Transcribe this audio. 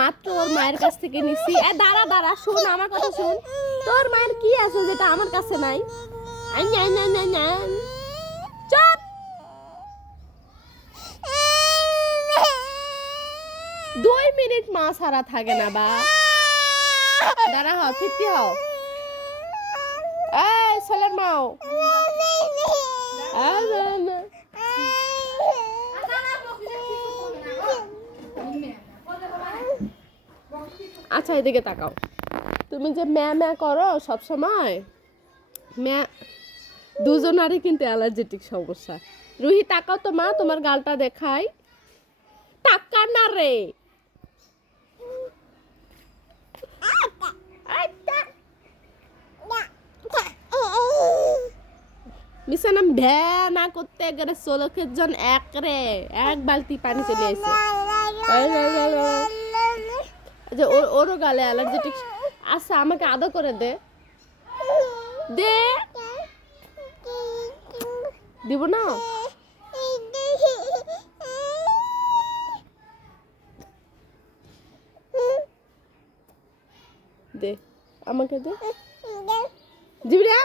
মাত্র ওর মায়ের কাছ থেকে নিছি। দাঁড়া দাঁড়া, শোন আমার কথা শোন। তোর মায়ের কি আছে যেটা আমার কাছে নাই? চুপ। 2 মিনিট মা ছাড়া থাকে না বা। দাঁড়া হও, ফিরতি হও। এই ছেলের মাও। আচ্ছা এদিকে তাকাও। তুমি যে ম্যা করো সব সময়, দুজনারই কিন্তু অ্যালার্জেটিক সমস্যা। রুহি তাকাও তো মা, তোমার গালটা দেখাই। টাকা না রে। মিশানাম ভ্যা না করতে গেলে চোখের জন এক বালতি পানি চলে এসে। যে ওরও গালে অ্যালার্জেটিক। আচ্ছা আমাকে আদর করে দে। দে। দিব না। দে আমাকে দে। দিবি না?